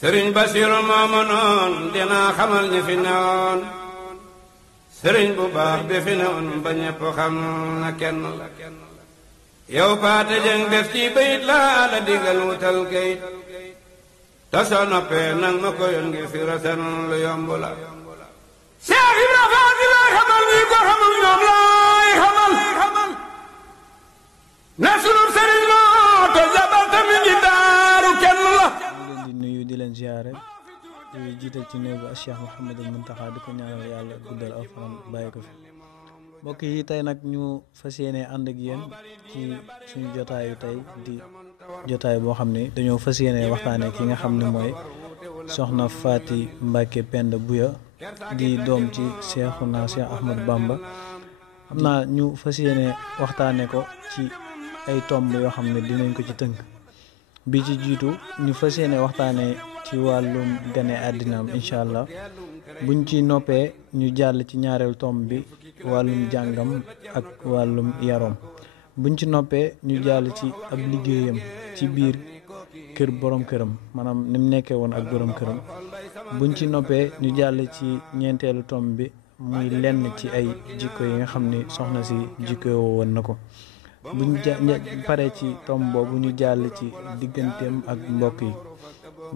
sëriñ Basiru moomu noon dinaa xamal ñi fi newoon sëriñ bu baax bi fi newoon ba ñépp xam na kenn la yow paate jëng def ci bayit laa la digal wutal kayit te soo noppee nang ma ko yoon ngi fi rasen lu yomb la Seex Ibra Faati laay xamal ñi ko xamul ñoom laay xamal na sunu sëriñ moo te jabal tamit ngi daaru kenn la di nuyu di leen ziare di jiital ci néew bi Cheikh Mouhamadul Muntaxa di ko ñaanal yàlla guddal aw fanam bàyyi ko fi mbokk yi tey nag ñu fas yéene ànd ak yéen ci suñu jotaayu tey di jotaay boo xam ne dañoo fas yéene waxtaanee ki nga xam ne mooy soxna Faty Mbacké Penda Bouya di doom ci Seexuna Seex Ahmadu Bamba xam naa ñu fas yéene waxtaanee ko ci ay tomb yoo xam ne dinañ ko ci tënk bi ci jiitu ñu fas yéene waxtaanee ci wàllum gane àddinaam incha allah buñ ci noppee ñu jàll ci ñaareelu tomb bi wàllum jàngam ak wàllum yarom buñ ci noppee ñu jàll ci ab liggéeyam ci biir kër borom këram maanaam ni mu nekkee woon ak borom këram buñ ci noppee ñu jàll ci ñeenteelu tomb bi muy lenn ci ay jikko yi nga xam ni soxna si jikko woon na ko buñ paree ci tomb boobu ñu jàll ci digganteem ak mbokk yi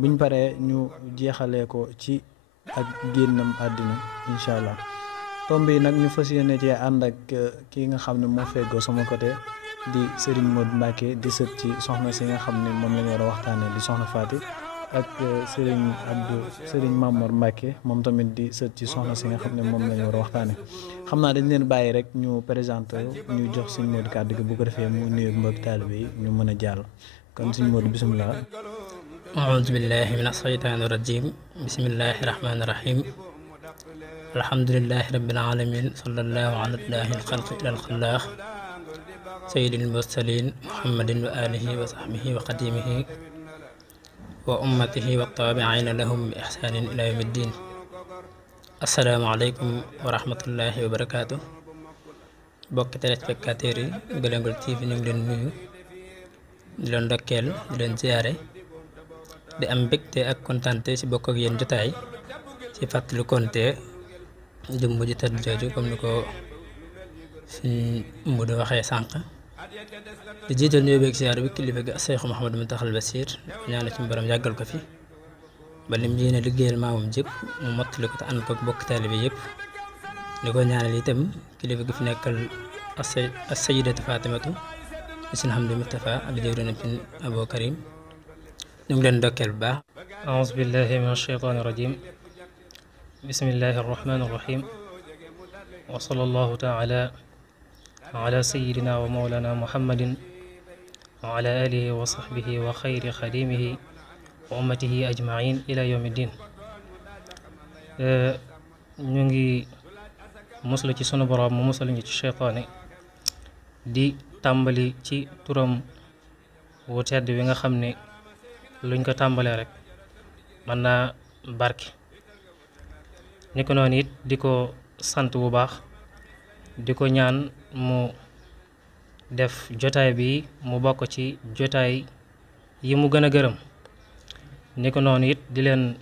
buñ paree ñu jeexalee ko ci ak génnam àddina incha allah tomb yi nag ñu fas yéene cee ànd ak ki nga xam ne moo feggoo sama côté di Serigne Modou Mbacké di sët ci soxna si nga xam ne moom la ñu war a waxtaanee di soxna Faty ak Serigne Mamor Mbacké moom tamit di sët ci soxna si nga xam ne moom la ñu war a waxtaanee xam naa dañ leen bàyyi rek ñu présenté ñu jox Serigne Modou kàddu gi bu ko defee mu nuyu mbokk taalibe yi ñu mën a jàll kon Serigne Modou bisimilah. أعوذ بالله من الشيطان الرجيم بسم الله الرحمن الرحيم الحمد لله رب العالمين صلى الله على الله الخلق إلى الخلاق سيد المرسلين محمد وآله وصحبه وقديمه وأمته والتابعين لهم بإحسان إلى يوم الدين السلام عليكم ورحمة الله وبركاته bokk téléspectateurs yi Guelongal TV ñu ngi leen nuyu di leen ndokkeel di leen ziyaare di am mbégte ak kontante ci bokk ak yéen jotaay ci fàttali konte jëmm ji tëdd jooju comme ni ko suñ Mbudu waxee sànq di jiital nuyoo beeg ziyaar bi kilifa gi Seex Muhammadu Muntaxal Basiir ñaanal ci borom yàggal ko fi ba lim yéene liggéeyal maamam jëpp mu mottali ko te ànd ko bokk taalibe yëpp di ko ñaanal itam kilifa gi fi nekkal as-sayyidatu Faatimatu sin hamdi Mustafa ak jawriñam ci Abou Karim ñu ngi leen ndokkeel bu baax. أعوذ بالله من الشيطان الرجيم بسم الله الرحمن الرحيم وصلى الله تعالى على سيدنا ومولانا محمد وعلى آله وصحبه وخير خديمه وأمته أجمعين إلى يوم الدين ñu ngi muslu ci sunu borom mu musal ñu ci seytaane di tàmbali ci turam wu tedd wi nga xam ne luñ ko tàmbalee rek mën naa barke ni ko noonu it di ko sant bu baax di ko ñaan mu def jotaay bi mu bokk ci jotaay yi mu gën a gërëm ni ko noonu it di leen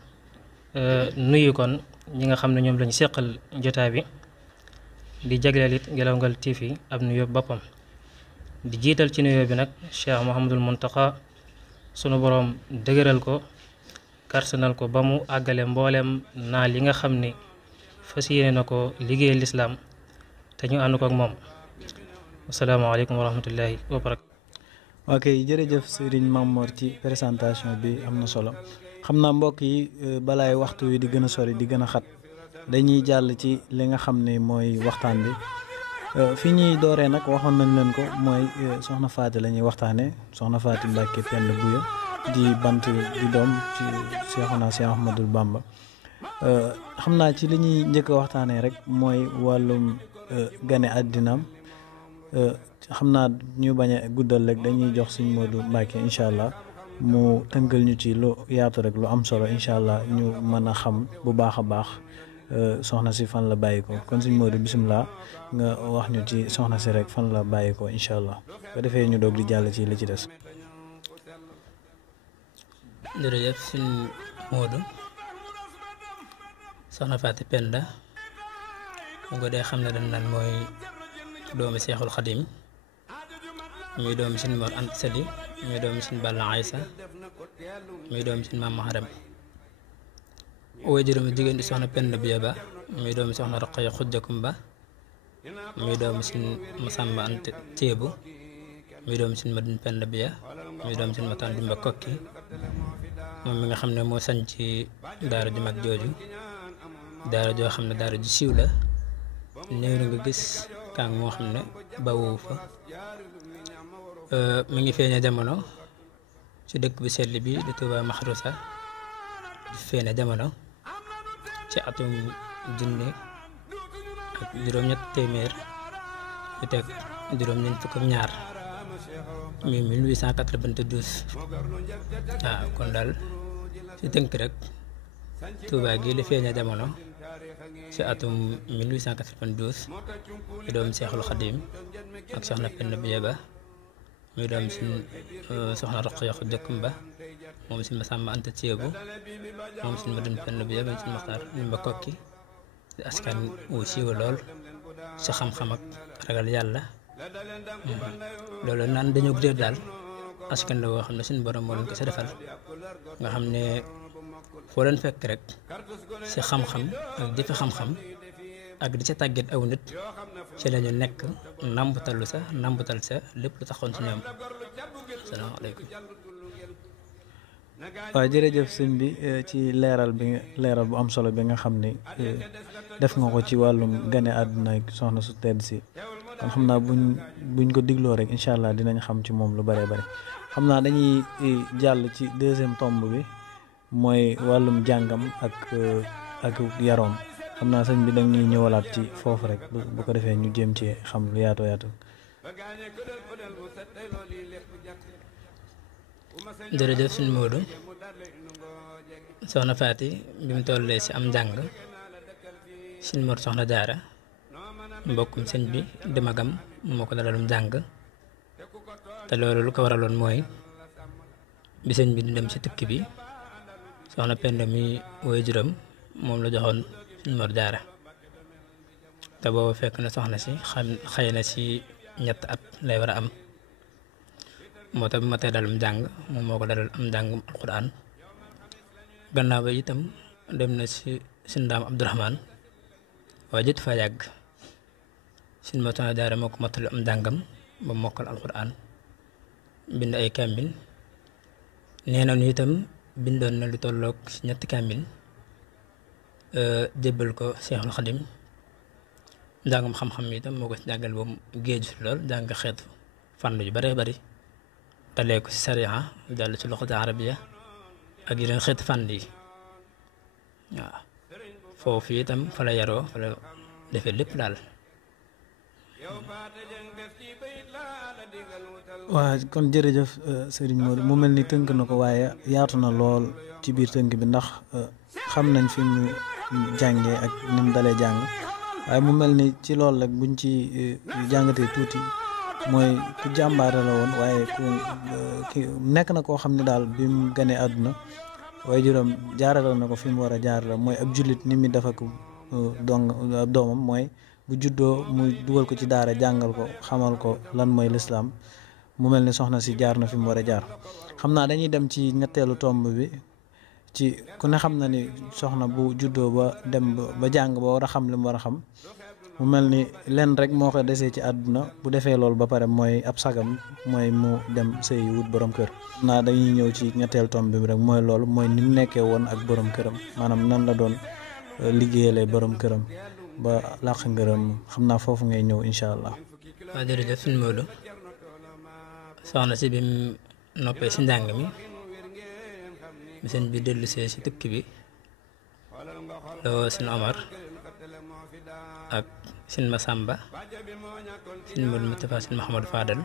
nuyu kon ñi nga xam ne ñoom lañu seqal jotaay bi di jagleel it Guelongal TV ab nuyoo boppam di jiital ci nuyoo bi nag Cheikh Mouhamadul Muntaxa sunu boroom dëgëral ko karsanal ko ba mu àggale mbooleem naal yi nga xam ni fas yéene na ko liggéey lislaam te ñu ànd ko ak moom asalaamaaleykum wa rahmatullahi wa barakatu. ok jërëjëf Serigne Mamor ci présentation bi am na solo xam naa mbokk yi balaay waxtu wi di gën a sori di gën a xat dañuy jàll ci li nga xam ne mooy waxtaan bi fi ñuy dooree nag waxoon nañ leen ko mooy soxna Faty la ñuy waxtaanee soxna Faty Mbacké Penda Bouya di bant di doom ci Seexuna Seex Ahmadul Bamba xam naa ci li ñuy njëkk a waxtaanee rek mooy wàllum gane àddinaam xam naa ñu bañ a guddal rek dañuy jox Sëñ Modou Mbacké incha allah mu tënkal ñu ci lu yaatu rek lu am solo incha allah ñu mën a xam bu baax a baax soxna si fan la bàyyi ko kon Sëñ Modou bisimilah nga wax ñu ci soxna si rek fan la bàyyi ko incha allah ba defee ñu doog di jàll ci li ci des. jërëjëf suñ Moodu soxna Faati Penda mu ko dee xam ne dañ naan mooy doomi Seexul Xadim muy doomi suñ Mor Anta Sali muy doomi suñ Balla Aysa muy doomi suñ Maam Maharam waajuram jigéen di soxna Penda Biya Ba muy doomi soxna Roqaya Xujja Kumba muy doomi suñ Masamba Anta Ceebu muy doomi suñ Madun Penda Biya muy doomi suñ Matan Dumba Kokki moom mi nga xam ne moo sañ ci daara ju mag jooju daara joo xam ne daara ju siiw la néew na nga gis kàng moo xam ne bawu fa mi ngi feeña jamono ci dëkk bi sell bi di Tuuba Maxrusa di feeña jamono ci atum junni ak juróom-ñett téeméer yu teg juróom-ñeent fukk ak ñaar mi 1892 waaw kon daal ci tënk rek Tuuba gi li feeña jamono ci atum 1892 ci doom Seexul Xadim ak soxna Penda Biya Ba muy doom suñ soxna Roqaya Xujja Kumba moom suñ Masamba Anta Ceebu moom suñ Madun Penda Biya Ba suñ Maxtaar Dumba Kokki di askan wu siiwa lool ci xam-xam ak ragal yàlla loolu naan dañoo réer daal askan la woo xam ne suñu borom moo leen ko sa defal nga xam ne foo leen fekk rek ci xam-xam ak jëfe xam-xam ak di ca tàggat aw nit ci lañu nekk nàmbutalu sa nàmbutal sa lépp lu taxoon ci ñoom asalaamaaleykum. waaw jërëjëf sëñ bi ci leeral bu am solo bi nga xam ni def nga ko ci wàllum gane àdduna ak soxna su tedd si kon xam naa buñ ko digloo rek incha allah dinañ xam ci moom lu bare bare xam naa dañuy jàll ci deuxième tomb bi mooy wàllum jàngam ak yaroom xam naa sëñ bi da ñuy ñëwalaat ci foofu rek bu ko defee ñu jéem ci xam lu yaatoo yaatu. jërëjëf suñu Moodu soxna Faati bi mu tollee ci am njàng suñ Mor Soxna Jaara mbokkum sëñ bi di magam moo ko dalalum njàng te loolu lu ko waraloon mooy bi sëñ bi di dem ci tukki bi soxna Penda mi waajuram moom la joxoon suñ Mor Jaara te boobu fekk na soxna si xëy na ci ñett at lay war a am moo tax bi ma tey dalum njàng moom moo ko dalal am njàngum alxuraan gannaaw ba itam dem na ci suñ Ndaam Abdurahmaan waaye jot fa yàgg suñ Mor Soxna Jaara moo ko mottali am njàngam ba mokkal alxuraan bind ay kàmbil nee na ñu itam bindoon na lu tolloog ci ñetti kàmbil jébbal ko Seexul Xadim njàngam xam-xam itam moo ko ci jàngal ba mu géeju lool jàng xeetu fànn yu bare bari talee ko ci sariya jàll ci loxo arabiya ak yeneen xeeti fànn yi waaw foofu itam fa la yaroo fa la defee lépp daal. waa kon jërëjëf Serigne Modou mu mel ni tënk na ko waaye yaatu na lool ci biir tënk bi ndax xam nañ fi mu jàngee ak ni mu dalee jàng waaye mu mel ni ci loolu rek buñ ci jàngatee tuuti mooy ku jàmbaare la woon waaye ki nekk na koo xam ne daal bi mu ganee àdduna waaye juróom jaarale na ko fi mu war a jaarale mooy ab jullit ni mi dafa ko doomam mooy bu juddoo mu dugal ko ci daara jàngal ko xamal ko lan mooy lislaam mu mel ni soxna si jaar na fi mu war a jaar xam naa dañuy dem ci ñetteelu tomb bi ci ku ne xam na ni soxna bu juddoo ba dem ba jàng ba war a xam li mu war a xam mu mel ni lenn rek moo ko desee ci àdduna bu defee loolu ba pare mooy ab sagam mooy mu dem sëy wut borom kër xam naa dañuy ñëw ci ñetteelu tomb bi rek mooy loolu mooy ni mu nekkee woon ak borom këram maanaam nan la doon liggéeyalee borom këram ba làq ngërëm xam naa foofu ngay ñëw incha allah. waaw jërëjëf suñu Modou soxna si bi mu noppee si njàng mi sëñ bi dellu see si tukki bi loo suñu Omar ak suñu Masamba suñu Modou Moustapha suñu Mouhamadou Fadal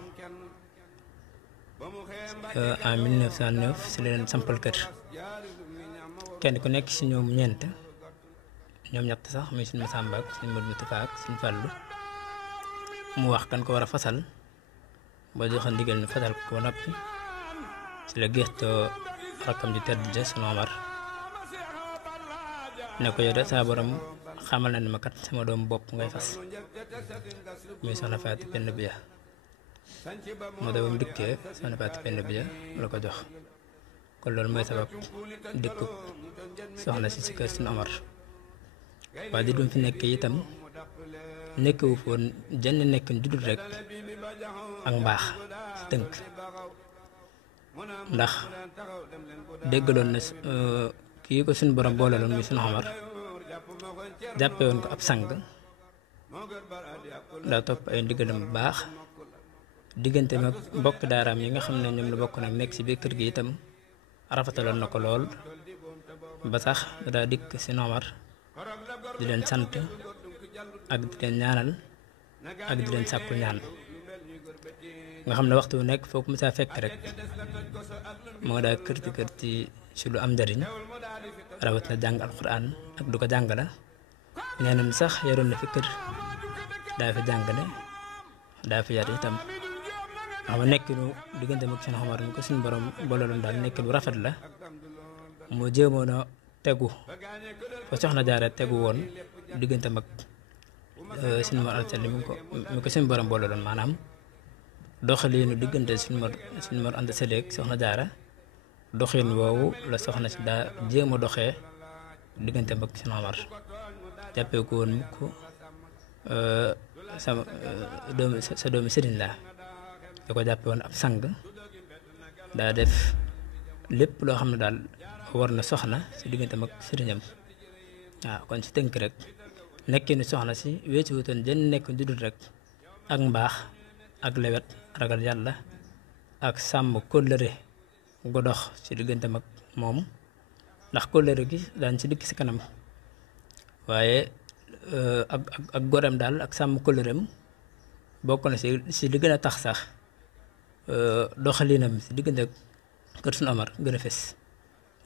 en 1909 si la leen sampal kër kenn ku nekk si ñoom ñeent ñoom ñett sax muy suñu Masamba ak suñu Modou Moustapha ak suñu Fàllu mu wax kan ko war a fasal ba joxe ndigal ni fasal ko noppi ci la gëstoo rakkam ji tedd ja sunu Omar ne ko yow de saa borom xamal na ne ma kat sama doom bopp ngay fas muy soxna Faati Penda Biya moo da bam dikkee soxna Faati Penda Biya la ko jox kon loolu mooy sabab dikku soxna si kër sunu Omar waaye di dum fi nekk itam nekkewu foon jenn nekk judul rek ak mbaax ci tënk ndax déggaloon na kii ko suñu borom booleloon muy sunu Omar jàppe woon ko ab sang daa topp ay ndigalam bu baax diggante mag mbokk daaraam yi nga xam ne ñoom la bokk nag nekk ci biir kër gi itam rafetaloon na ko lool ba sax daa dikk sunu Omar di leen sant ak di leen ñaanal ak di leen sàkku ñaan nga xam ne waxtu wu nekk foo ko mësaa fekk rek moo daa kërti kërti ci lu am njariñ rawat na jàng alxuraan ak du ko jàngale nee na sax yaroon na fi kër daa fi jàngale daa fi yar itam xam nga nekkinu diggante mag seen Omar mi ko suñu borom booloon daal nekk lu rafet la moo jéemoon a tegu fa soxna Jaara tegu woon diggante mag suñu Mor Anta Sali mi ko suñu borom booloon maanaam doxaliinu diggante suñu Mor Anta Sali ak soxna Jaara doxin woowu la soxna si daa jéem a doxee diggante mag seen Omar jàppee ko woon mukk sa doomi sëriñ la da ko jàppe woon ab sang daa def lépp loo xam ne daal war na soxna si diggante mag sëriñam waaw kon ci tënk rek nekki ni soxna si weesu wutoon jën nekk judul rek ak mbaax ak lewet ragal yàlla ak sàmm kóllëre gu dox ci diggante mag moom ndax kóllëre gi daan ci dikk si kanam waaye ak goreem daal ak sàmm kóllëreem bokk na si li gën a tax sax doxalinam si diggante kër sunu Omar gën a fes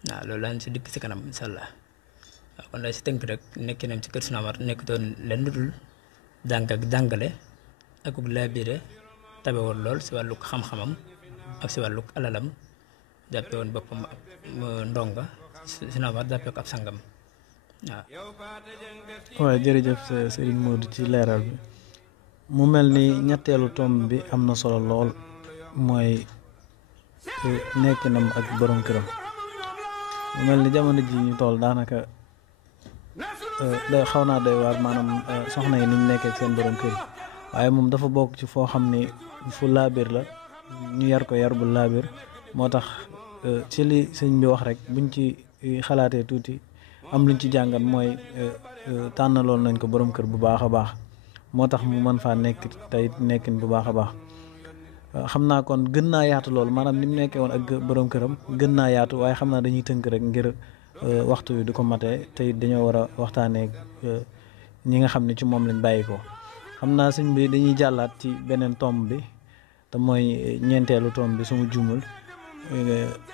waaw loolu daan si dikk si kanam insha allah waaw kon daal si tënk rek nekkinam ci kër sunu Omar nekk doon lenn dul jàng ak jàngale ak laabire tabe woon lool si wàllug xam-xamam ak si wàllug alalam jàppe woon boppam ab ndonga sunu Omar jàppe ko ab sangam waaw. waaye jërëjëf Serigne Modou ci leeral bi mu mel ni ñetteelu tomb bi am na solo lool mooy nekkinam ak borom këram mu mel ni jamono ji ñu toll daanaka xaw naa doy waar maanaam soxna yi niñ nekkee seen borom kër yi waaye moom dafa bokk ci foo xam ni fu laabir la ñu yar ko yar bu laabir moo tax ci li sëñ bi wax rek buñ ci xalaatee tuuti am luñ ci jàngat mooy tànnaloon nañ ko borom kër bu baax a baax moo tax mu mën faa nekk tey nekkin bu baax a baax xam naa kon gën naa yaatu loolu maanaam ni mu nekkee woon ak borom këram gën naa yaatu waaye xam naa dañuy tënk rek ngir waxtu wi du ko matee tey dañoo war a waxtaanee ñi nga xam ne ci moom lañ bàyyi ko xam naa sëñ bi dañuy jàllaat ci beneen tomb bi te mooy ñeenteelu tomb bi suma juumul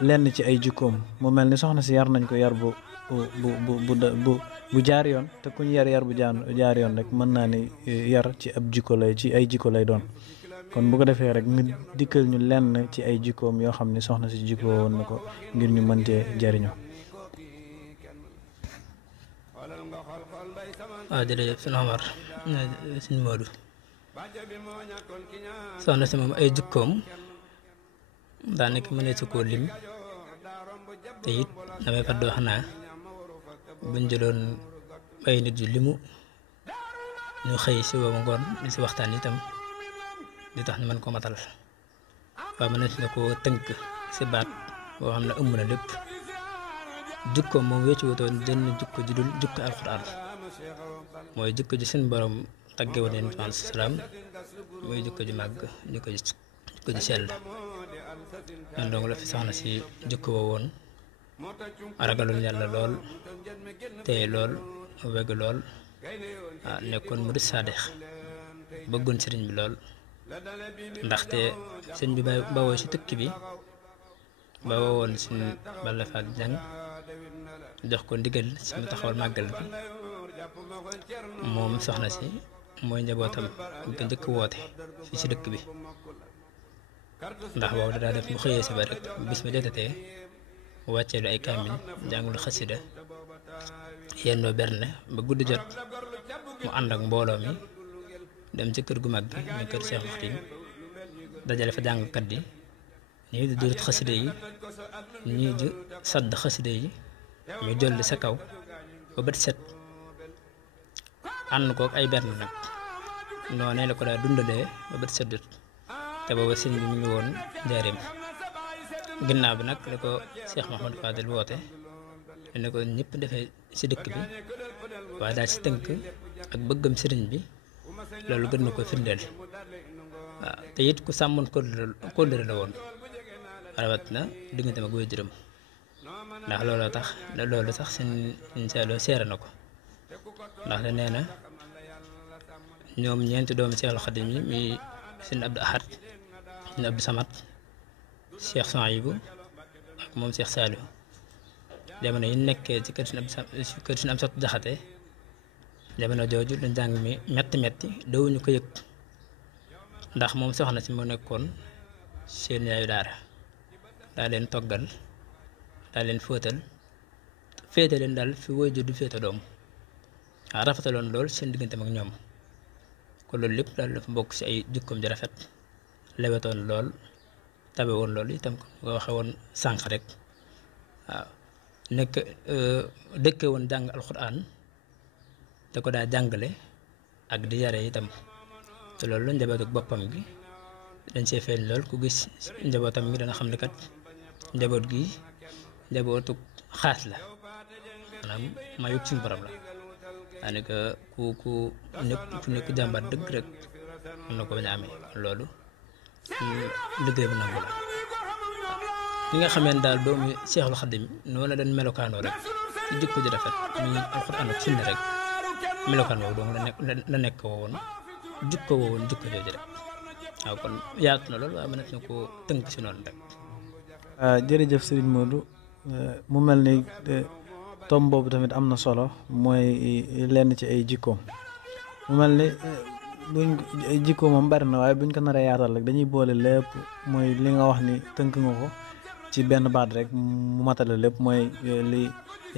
lenn ci ay jikkoom mu mel ni soxna si yar nañ ko yar bu jaar yoon te kuñ yar bu jaar yoon rek mën naa ni yar ci ab jikko lay ci ay jikko lay doon kon bu ko defee rek nga dikkal ñu lenn ci ay jikkoom yoo xam ni soxna si jikko woon na ko ngir ñu mën cee jariñoo. waaw jërëjëf sëñ Omar sëñ Modou soxna si moom ay jikkoom daanaka mënee su koo lim te it damay fàtte wax naa buñ jëloon ay nit yu limu ñu xëy si boobu ngoon di si waxtaan itam di tax ñu mën ko matal waaye mën na ko tënk si baat boo xam ne ëmb na lépp jikkoom moom wecci wutoon jënn jikko ji dul jikko alxuraan mooy jikko ji seen borom tagge woon yonent bi alayhi salaam muy jikko ji màgg jikko ji sell ñun donc la fi soxna si jikko woo woon ragaloon yàlla lool tey lool wegg lool nekkoon mu di saadix bëggoon sëriñ bi lool ndaxte sëñ bi bawoo si tukki bi bawoo woon suñ Balla Faat Jang jox ko ndigal si mu taxawal màggal bi moom soxna si mooy njabootam ñu ko njëkk woote fii si dëkk bi ndax boobu daa def mu xëyee si ba rek bis bi detatee mu wàccee lu ay kaamil jàngul xasida yendoo berne ba guddi jot mu ànd ak mbooloo mi dem ci kër gu mag gi muy kër Cheikh Khadim dajale fa jàngkat yi ñii di durit xasida yi ñii di sadd xasida yi muy jolli sa kaw ba bët set ànd kook ay berne nag noonee la ko daa dundalee ba bët set jot te booba sëñ bi mu ngi woon njaareem ginnaaw bi nag la ko Cheikh Mouhamadou Fadel woote ne ko ñëpp defee ci dëkk bi waaye daal ci tënk ak bëggam sëriñ bi loolu gën na ko firndeel waaw te it ku sàmmoon kóllëre la woon rawat na diggante ak waajuram ndax loolu sax seen seeloo seere na ko ndax da nee na ñoom ñeenti doomi Seexul Xadim yi muy sëñ Abdou Ahad sëñ Abdou Samad Cheikh Souhaïbou ak moom Cheikh Saliou jamono yi nekkee ci kër sëñ Amsatu Jaxate jamono jooju la njàng mi metti dawuñu ko yëg ndax moom soxna si mu nekkoon seen yaayu daara daa leen toggal daa leen fóotal féete leen daal fi waajur du féete doom waaw rafetaloon lool seen diggante ak ñoom kon loolu lépp daal dafa bokk ci ay jikkoom ji rafet lewetoon lool tabe woon lool itam ko nga waxe woon sànq rek waaw nekk dëkke woon jàng alxuraan da ko daa jàngale ak di yare itam te loolu njabootu boppam gi dañ see feeñ lool ku gis njabootam gi dana xam ne kat njaboot gi njabootu xaas la maanaam mayut suñu borom la daanaka ku nekk jàmbaar dëgg rek mën na ko bañ a amee loolu liggéey bu nangu la li nga xamee daal doomu Seexul Xadim noonu la doon melokaanoo rek ci jikko ji rafet muy alxuraan ak sunna rek melokaan boobu dong la nekk woon jikko jooju rek waaw kon yaatu na loolu waaye mën na ko tënk si noonu rek. jërëjëf Serigne Modou mu mel ni tom boobu tamit am na solo mooy lenn ci ay jikkoom mu mel ni buñ jikko moom bari na waaye buñ ko naree yaatal rek dañuy boole lépp mooy li nga wax ni tënk nga ko ci benn baat rek mu matale lépp mooy li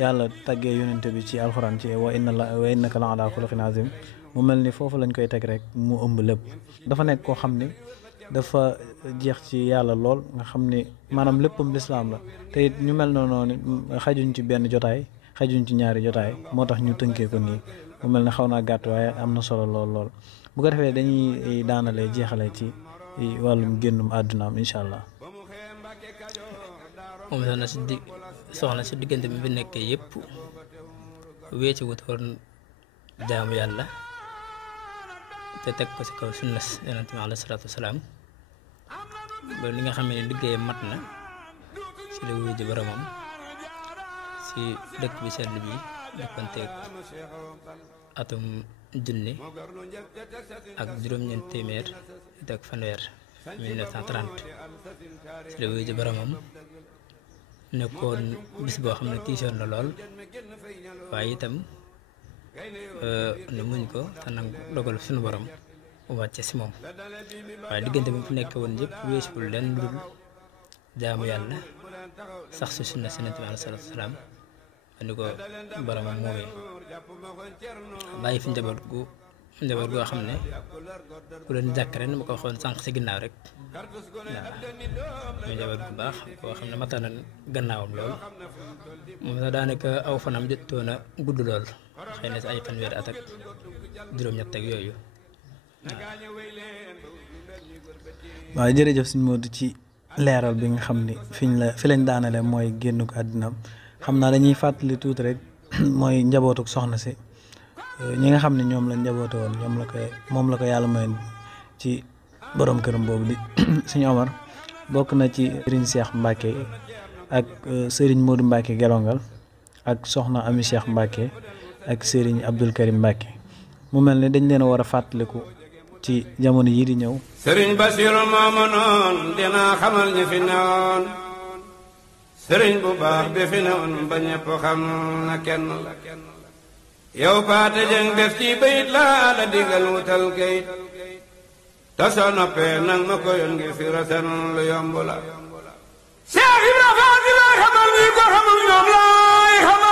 yàlla taggee yonente bi ci alxuraan ci wa innaka la ala xuluqin azim mu mel ni foofu lañ koy teg rek mu ëmb lépp dafa nekk koo xam ni dafa jeex ci yàlla lool nga xam ni maanaam léppam lislaam la te it ñu mel noonu xajuñ ci benn jotaay xajuñ ci ñaari jotaay moo tax ñu tënkee ko nii mu mel ne xaw naa gàtt waaye am na solo lool bu ko defee dañuy daanalee jeexale ci wàllum génnum àddunaam incha allah. moom soxna si diggante bi fi nekkee yëpp wéeci wutoon jaamu yàlla te teg ko si kaw sunna yonent bi alayhi salaatu wasalaam ba li nga xam ne liggéeyam mat na si la wuyu ji boromam si dëkk bi sell bi dëkkanteeg atum junni ak juróom-ñeent téeméer ak fanweer 1930 si la wuyu ji boromam nekkoon bis boo xam ne tiisoon na lool waaye itam ne muñ ko te nangu dogal suñu borom wàcce si moom waaye diggante bi mu fi nekk woon yëpp weesuwul leen lu dul jaamu yàlla sax si sunna si Yonent bi alayhi salaatu wa salaam ni ko boromam moomee bàyyi fi njaboot goo xam ne ku leen jàkk ren ma ko waxoon sànq si ginnaaw rek waaw muy njaboot bu baax koo xam ne mata na gannaawam lool moom sax daanaka aw fanam jotoon a gudd lool xëy na si ay fanweeri at ak juróom-ñett ak yooyu waaw jërëjëf Sëñ Modou ci leeral bi nga xam ni fi lañ daanale mooy génn ko àddinaam xam naa dañuy fàttali tuuti rek mooy njabootuk soxna si ñi nga xam ne ñoom la njaboote woon moom la ko yàlla mayoon ci borom këram boobu di Sëñ Omar bokk na ci Serigne Cheikh Mbacke ak Serigne Modou Mbacke Gelongal ak soxna Ami Cheikh Mbacke ak Serigne Abdoul Karim Mbacke mu mel ni dañ leen a war a fàttaliku ci jamono yii di ñëw. Serigne Bassirou moomu noon dinaa xamal ñi fi newoon Serigne bu baax bi fi newoon ba ñëpp xam na kenn la yow paate jëng def ci bayit laa la digal wutal kayit te soo noppee nag ma ko yoon ngir fi rasen lu yomb la Cheikh Ibra Fall di lay xamal ñi ko xamul ñoom laay xamal